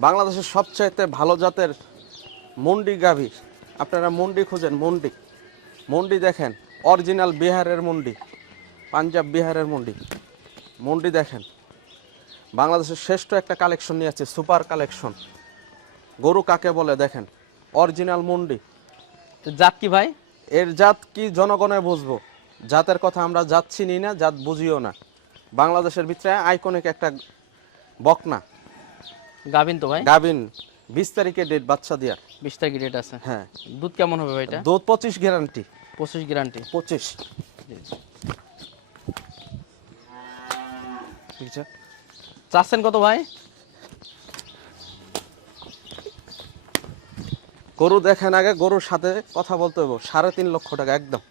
বাংলাদেশের সবচাইতে ভালো জাতের মুন্ডি গাভী। আপনারা মুন্ডি খুঁজেন, মুন্ডি মুন্ডি দেখেন, অরিজিনাল বিহারের মুন্ডি, পাঞ্জাব বিহারের মুন্ডি। মুন্ডি দেখেন, বাংলাদেশের শ্রেষ্ঠ একটা কালেকশন নিয়ে আছে, সুপার কালেকশন। গরু কাকে বলে দেখেন, অরিজিনাল মুন্ডি। তো জাত কি ভাই? এর জাত কি জনগণে বুঝবো, জাতের কথা আমরা জাত চিনি না, জাত বুঝিও না। বাংলাদেশের ভিতরে আইকনিক একটা বকনা গাভিন তো ভাই? গাভিন, 20 তারিখে ডেট বাচ্চা দেওয়ার। 20 টাকা রেট আছে। হ্যাঁ। দুধ কেমন হবে ভাই এটা? দুধ 25 গ্যারান্টি। 25 গ্যারান্টি। 25। ঠিক আছে। চাচ্ছেন কত ভাই? গরু দেখেন আগে, গরুর সাথে কথা বলতে হবে। 3.5 লক্ষ টাকা একদম।